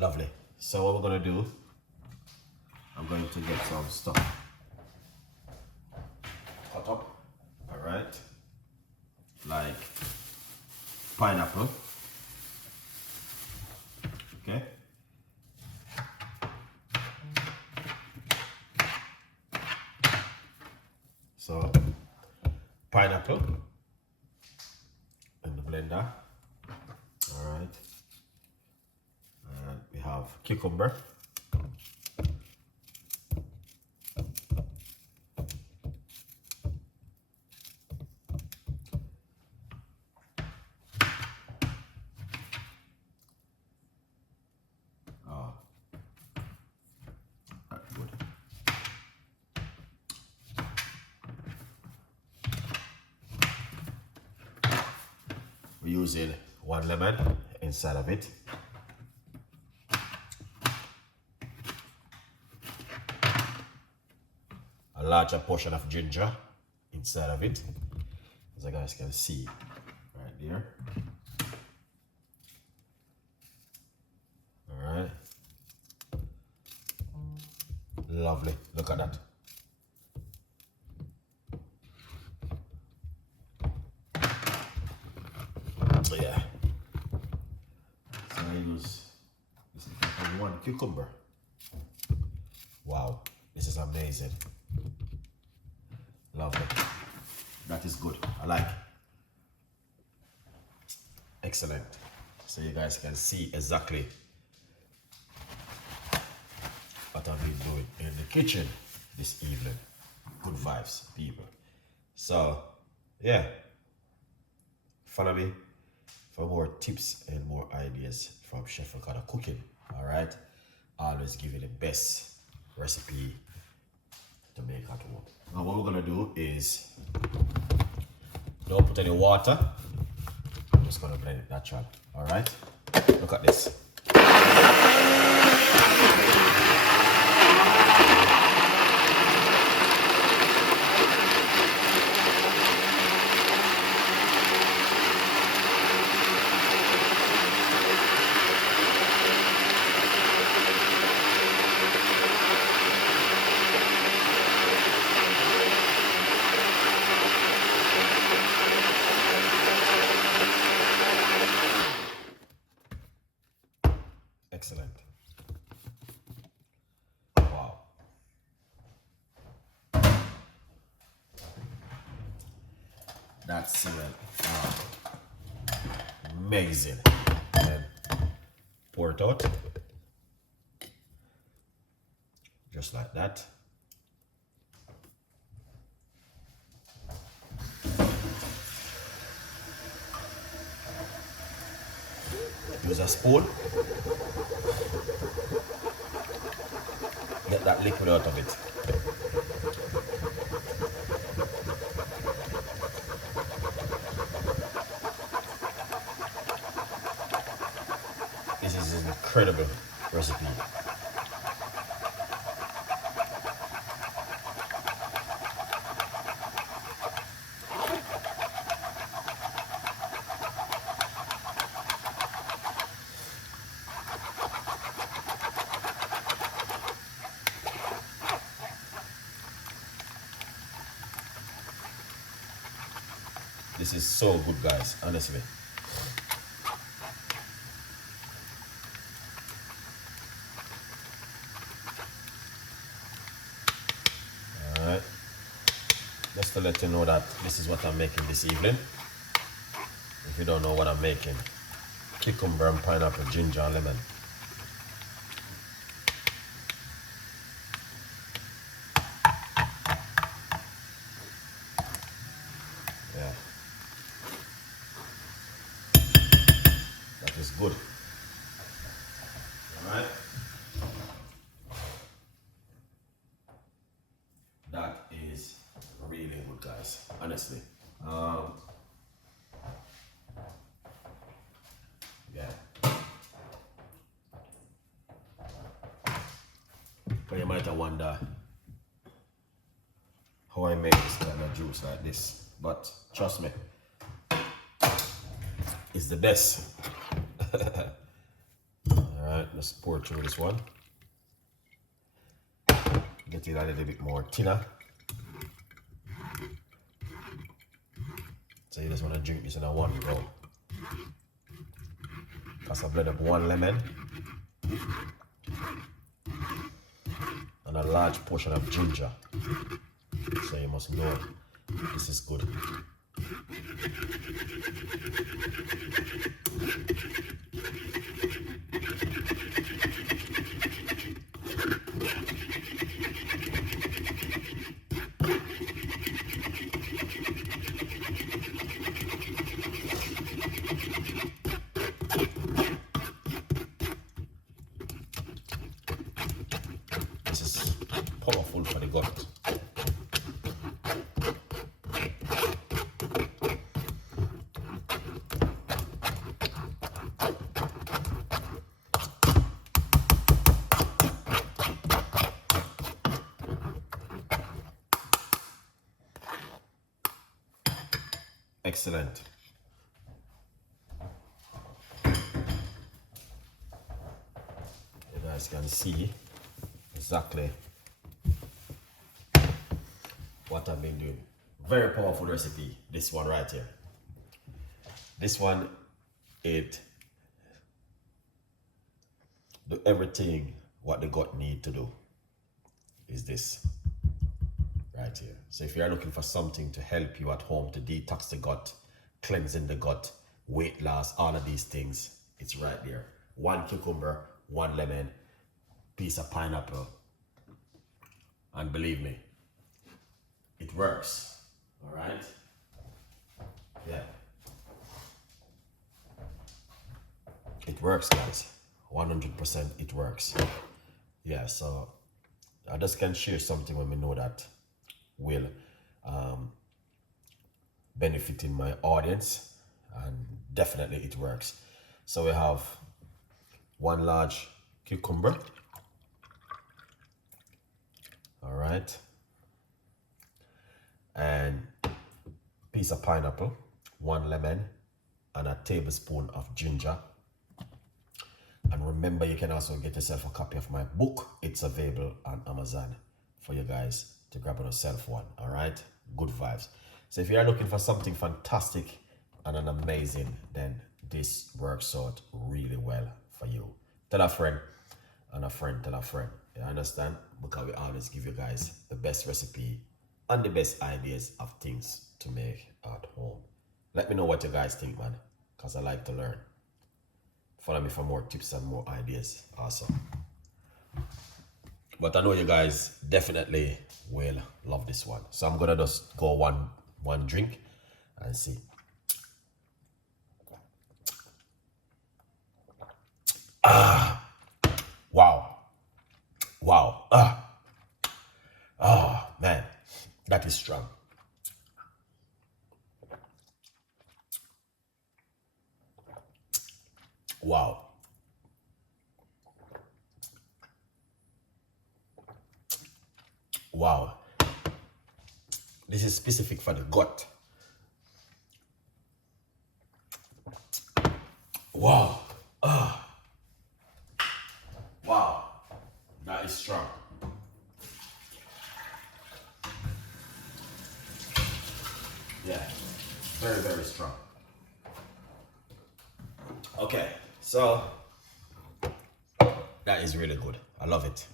Lovely. So what we're gonna do, I'm going to get some stuff cut up. All right, like pineapple. Okay. So pineapple in the blender. All right. And we have cucumber. Good. We're using 1 lemon inside of it. A larger portion of ginger inside of it, as you guys can see right there. All right. Lovely. Look at that. So yeah. So I use this is 1 cucumber. Wow, this is amazing. Lovely. That is good. I like it. Excellent. So you guys can see exactly what I've been doing in the kitchen this evening. Good vibes, people. So yeah, follow me for more tips and more ideas from Chef Ricardo Cooking. All right, always give you the best recipe to make at home. Now what we're gonna do is don't put any water. I'm just gonna blend it natural. All right, look at this. Excellent. Wow. That's amazing. And pour it out. Just like that. Use a spoon. Get that liquid out of it. This is an incredible recipe. This is so good, guys, honestly. Alright. Just to let you know that this is what I'm making this evening. If you don't know what I'm making, cucumber and pineapple, ginger and lemon. Yeah. That is good. Alright. That is really good, guys, honestly. Yeah. But you might wonder how I make this kind of juice like this. But trust me, it's the best. Alright, Just pour through this one. Get it a little bit more thinner. So you just want to drink this in a one go. Because I blend up 1 lemon and a large portion of ginger. So you must know this is good. This is powerful for the gut. Excellent. You guys can see exactly what I've been doing. Very powerful recipe, this one right here. This one, it do everything what the gut need to do is this right here. So if you're looking for something to help you at home to detox the gut, cleansing the gut, weight loss, all of these things, it's right there. 1 cucumber, 1 lemon, piece of pineapple, and believe me, it works. All right? Yeah. It works, guys. 100% it works. Yeah, so I just can share something when we know that will benefit in my audience, and definitely it works. So we have 1 large cucumber. All right. And piece of pineapple, 1 lemon, and a tablespoon of ginger. And remember, you can also get yourself a copy of my book. It's available on Amazon for you guys to grab on yourself one. All right, good vibes. So if you're looking for something fantastic and an amazing, then this works out really well for you. Tell a friend, and a friend tell a friend. You understand? Because we always give you guys the best recipe and the best ideas of things to make at home. Let me know what you guys think, man, because I like to learn. Follow me for more tips and more ideas also. But I know you guys definitely will love this one. So I'm gonna just go one drink and see. Wow. Wow. Man, that is strong. Wow. Wow. This is specific for the gut. Wow. Wow. That is strong. Yeah. Very, very strong. Okay. So that is really good. I love it.